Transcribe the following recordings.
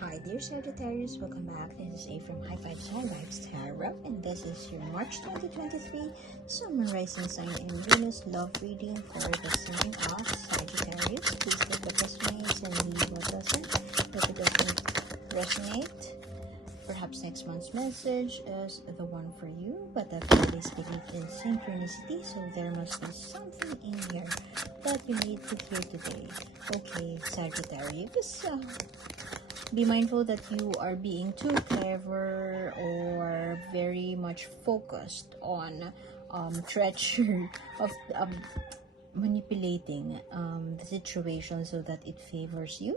Hi dear Sagittarius, welcome back. This is A from High Five Star Vibes Tarot, and this is your March 2023 Sun, Moon, Rising Sign and Venus love reading for the sign of Sagittarius. Please take what resonates and leave what doesn't. If it doesn't resonate, perhaps next month's message is the one for you, but I've always believed in synchronicity, so there must be something in here that you need to hear today. Okay, Sagittarius, be mindful that you are being too clever or very much focused on treachery of manipulating the situation so that it favors you.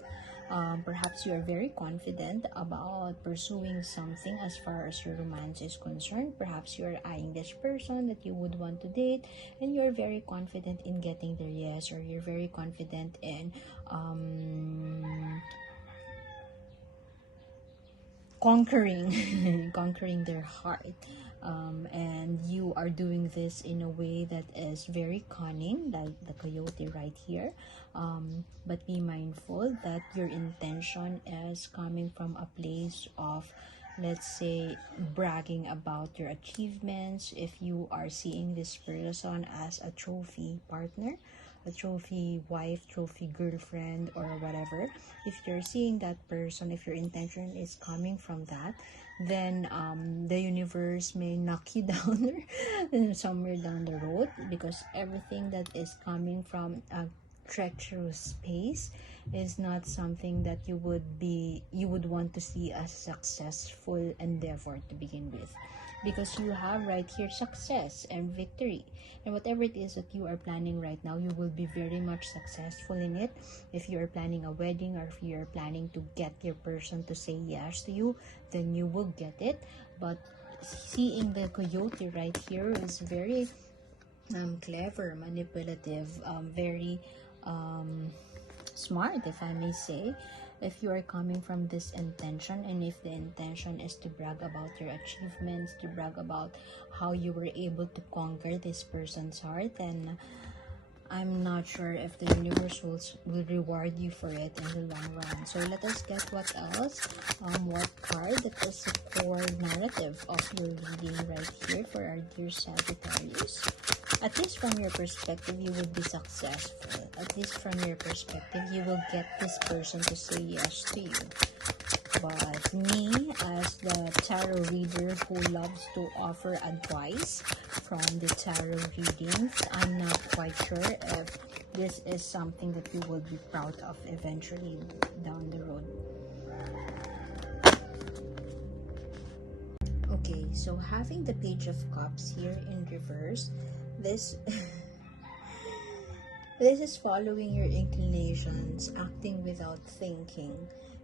Perhaps you are very confident about pursuing something as far as your romance is concerned. Perhaps you are eyeing this person that you would want to date, and you're very confident in getting their yes, or you're very confident in conquering their heart, and you are doing this in a way that is very cunning, like the coyote right here, but be mindful that your intention is coming from a place of, let's say, bragging about your achievements. If you are seeing this person as a trophy partner, a trophy wife, trophy girlfriend, or whatever, if you're seeing that person, if your intention is coming from that, then the universe may knock you down somewhere down the road, because everything that is coming from a treacherous space is not something that you would want to see as successful endeavor to begin with, because you have right here success and victory, and whatever it is that you are planning right now, you will be very much successful in it. If you are planning a wedding, or if you are planning to get your person to say yes to you, then you will get it. But seeing the coyote right here is very clever, manipulative, very smart, if I may say, if you are coming from this intention, and if the intention is to brag about your achievements, to brag about how you were able to conquer this person's heart, then I'm not sure if the universe will reward you for it in the long run. So let us get what else, what card that is the core narrative of your reading right here for our dear Sagittarius. At least from your perspective, you will be successful. At least from your perspective, you will get this person to say yes to you. But me, as the tarot reader who loves to offer advice from the tarot readings, I'm not quite sure if this is something that you will be proud of eventually down the road. Okay, so having the Page of Cups here in reverse, this this is following your inclinations, acting without thinking,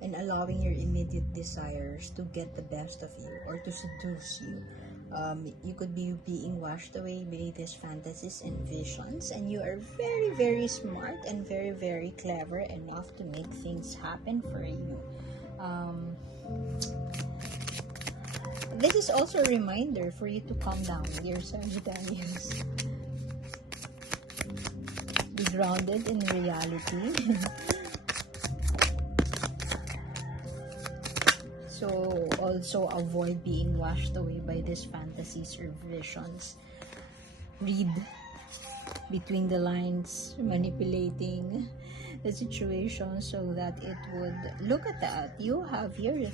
and allowing your immediate desires to get the best of you or to seduce you. You could be being washed away by these fantasies and visions, and you are very, very smart and very, very clever enough to make things happen for you. This is also a reminder for you to calm down, dear Sagittarius. Be grounded in reality. So also avoid being washed away by these fantasies or visions. Read between the lines, manipulating the situation so that it would look at that. You have here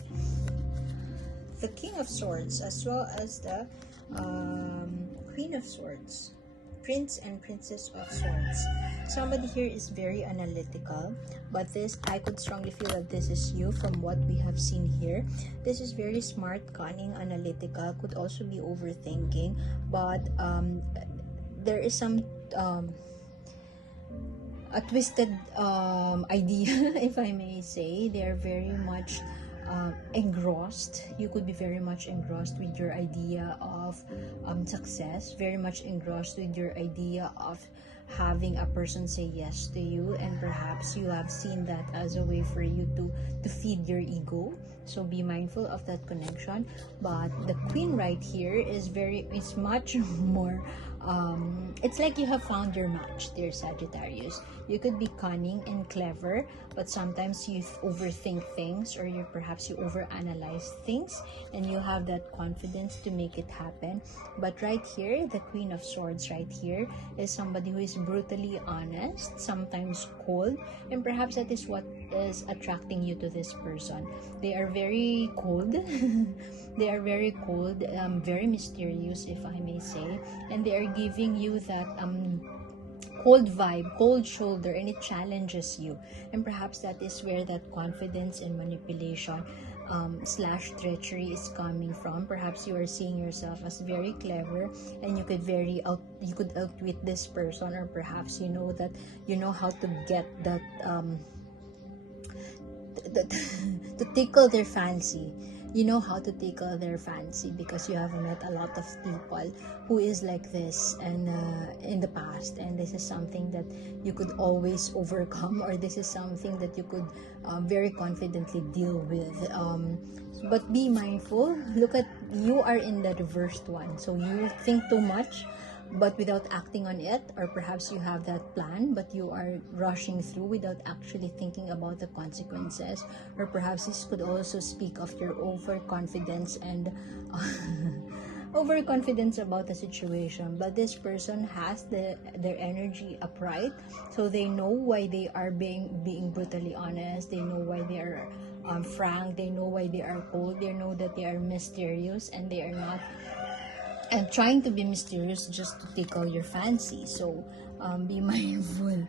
the King of Swords as well as the Queen of Swords, Prince and Princess of Swords. Somebody here is very analytical, but this, I could strongly feel that this is you from what we have seen here. This is very smart, cunning, analytical, could also be overthinking, but there is some a twisted idea, if I may say. They're very much engrossed. You could be very much engrossed with your idea of success, very much engrossed with your idea of having a person say yes to you, and perhaps you have seen that as a way for you to feed your ego. So be mindful of that connection. But the Queen right here is much more It's like you have found your match, dear Sagittarius. You could be cunning and clever, but sometimes you overthink things, or perhaps you overanalyze things, and you have that confidence to make it happen. But right here, the Queen of Swords right here is somebody who is brutally honest, sometimes cold, and perhaps that is what is attracting you to this person. They are very cold. They are very cold, very mysterious, if I may say, and they are giving you that cold vibe, cold shoulder, and it challenges you. And perhaps that is where that confidence and manipulation slash treachery is coming from. Perhaps you are seeing yourself as very clever, and you could outwit this person, or perhaps you know that you know how to get that to tickle their fancy. You know how to tickle their fancy because you have met a lot of people who is like this, and in the past, and this is something that you could always overcome, or this is something that you could very confidently deal with. But be mindful. Look at, you are in the reversed one, so you think too much but without acting on it, or perhaps you have that plan but you are rushing through without actually thinking about the consequences, or perhaps this could also speak of your overconfidence and overconfidence about the situation. But this person has their energy upright, so they know why they are being brutally honest. They know why they are frank. They know why they are cold. They know that they are mysterious, and they are not and trying to be mysterious just to tickle your fancy. So be mindful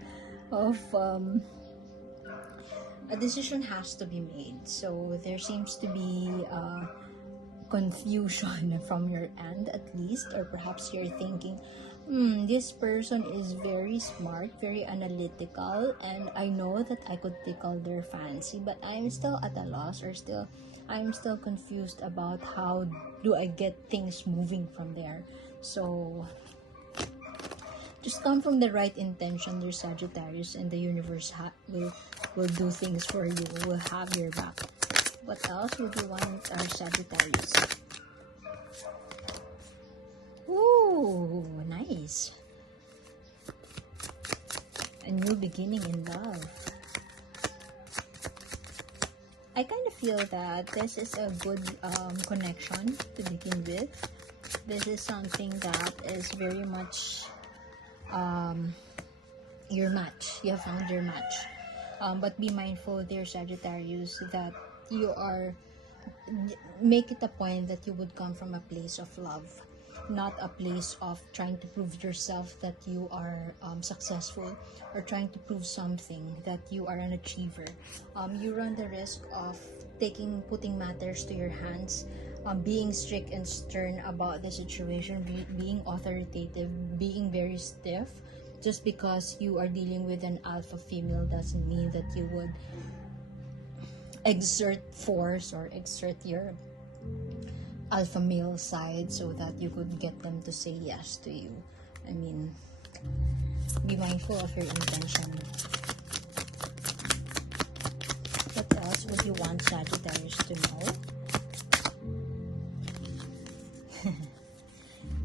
of a decision has to be made. So there seems to be confusion from your end, at least, or perhaps you're thinking, this person is very smart, very analytical, and I know that I could tickle their fancy, but I'm still at a loss, or I'm still confused about how do I get things moving from there. So just come from the right intention, dear Sagittarius, and the universe will do things for you, will have your back. What else would you want, our Sagittarius? Ooh, nice. A new beginning in love. I kind of feel that this is a good connection to begin with. This is something that is very much your match. You have found your match. But be mindful, dear Sagittarius, that you are, make it a point that you would come from a place of love, not a place of trying to prove yourself that you are successful, or trying to prove something that you are an achiever. You run the risk of putting matters to your hands, being strict and stern about the situation, being authoritative, being very stiff. Just because you are dealing with an alpha female doesn't mean that you would exert force or exert your alpha male side so that you could get them to say yes to you. I mean, be mindful of your intention. What else would you want Sagittarius to know?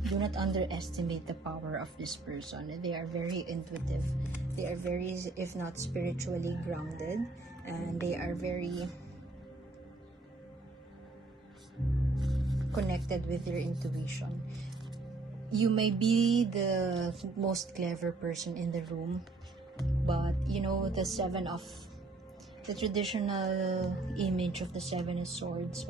Do not underestimate the power of this person. They are very intuitive. They are very, if not spiritually grounded, and they are very connected with their intuition. You may be the most clever person in the room, but you know, the traditional image of the Seven of Swords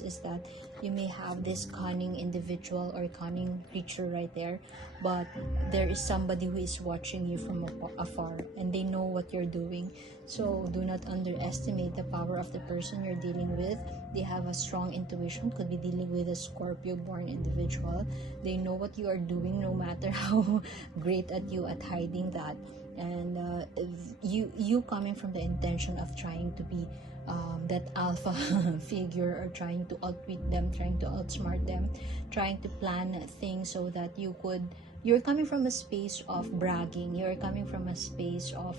is that you may have this cunning individual or cunning creature right there, but there is somebody who is watching you from afar, and they know what you're doing. So do not underestimate the power of the person you're dealing with. They have a strong intuition. Could be dealing with a Scorpio born individual. They know what you are doing, no matter how great at hiding that. And you coming from the intention of trying to be that alpha figure, or trying to outwit them, trying to outsmart them, trying to plan things so that you're coming from a space of bragging. You're coming from a space of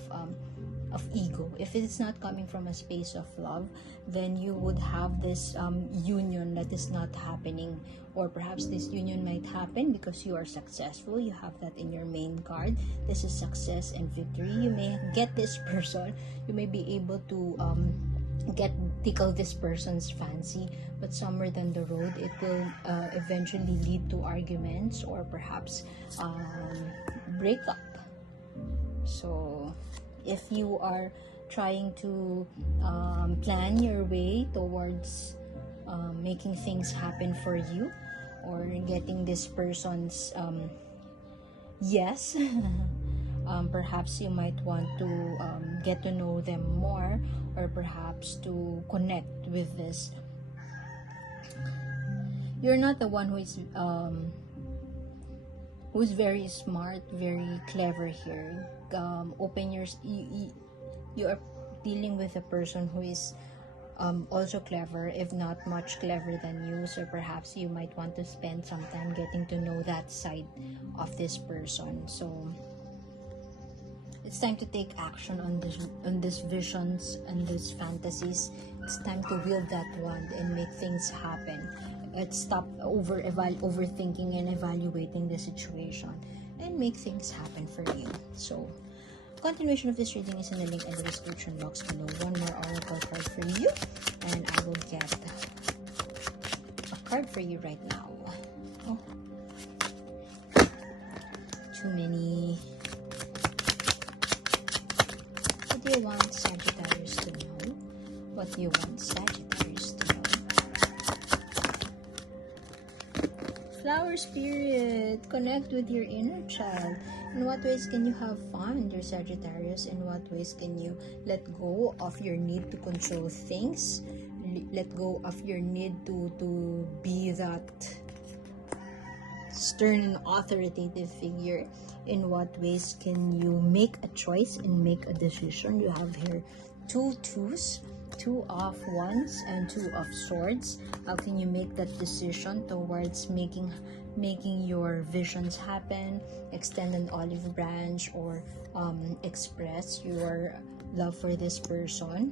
of ego. If it's not coming from a space of love, then you would have this union that is not happening, or perhaps this union might happen because you are successful. You have that in your main card. This is success and victory. You may get this person, you may be able to tickle this person's fancy, but somewhere down the road it will eventually lead to arguments, or perhaps breakup. So if you are trying to plan your way towards making things happen for you, or getting this person's yes, perhaps you might want to get to know them more, or perhaps to connect with this. You're not the one who's very smart, very clever here. Open your you are dealing with a person who is also clever, if not much clever than you. So perhaps you might want to spend some time getting to know that side of this person. So it's time to take action on this visions and these fantasies. It's time to wield that wand and make things happen. Let's stop overthinking and evaluating the situation, and make things happen for you. So continuation of this reading is in the link in the description box below. One more oracle card for you, and I will get a card for you right now. Oh, too many. What do you want Sagittarius to know? What do you want Sagittarius to know? Flower Spirit, connect with your inner child. In what ways can you have fun, dear Sagittarius? In what ways can you let go of your need to control things? Let go of your need to be that stern and authoritative figure. In what ways can you make a choice and make a decision? You have here 2 twos, 2 of wands, and 2 of swords. How can you make that decision towards making your visions happen? Extend an olive branch, or express your love for this person.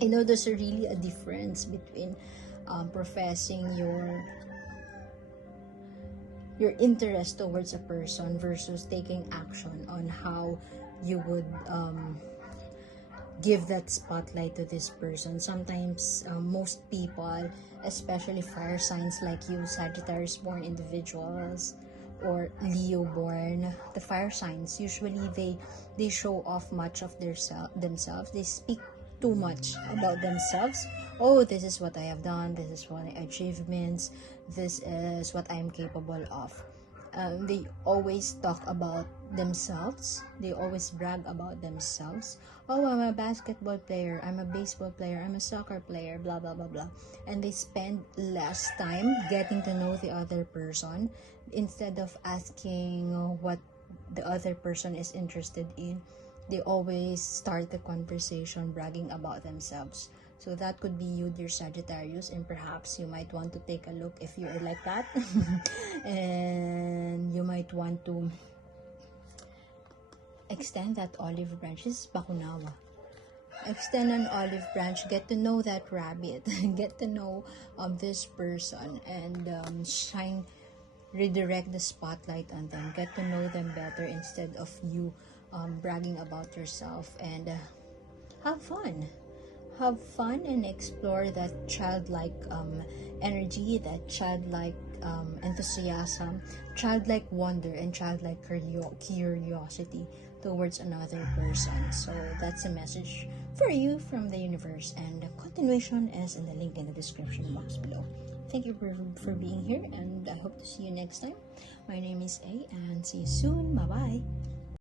I know there's really a difference between professing your interest towards a person versus taking action on how you would give that spotlight to this person. Sometimes most people, especially fire signs like you, Sagittarius born individuals, or Leo born, the fire signs, usually they show off much of themselves. They speak too much about themselves. Oh, this is what I have done, this is what achievements, this is what I am capable of. They always talk about themselves. They always brag about themselves. Oh, I'm a basketball player, I'm a baseball player, I'm a soccer player, blah blah blah blah. And they spend less time getting to know the other person, instead of asking what the other person is interested in. They always start the conversation bragging about themselves. So that could be you, dear Sagittarius, and perhaps you might want to take a look if you are like that. And you might want to extend that olive branch. This is Bakunawa. Extend an olive branch, get to know that rabbit, get to know this person, and redirect the spotlight on them. Get to know them better instead of you bragging about yourself. And have fun. Have fun and explore that childlike energy, that childlike enthusiasm, childlike wonder, and childlike curiosity towards another person. So that's a message for you from the universe, and the continuation is in the link in the description box below. Thank you for being here, and I hope to see you next time. My name is A, and see you soon. Bye bye.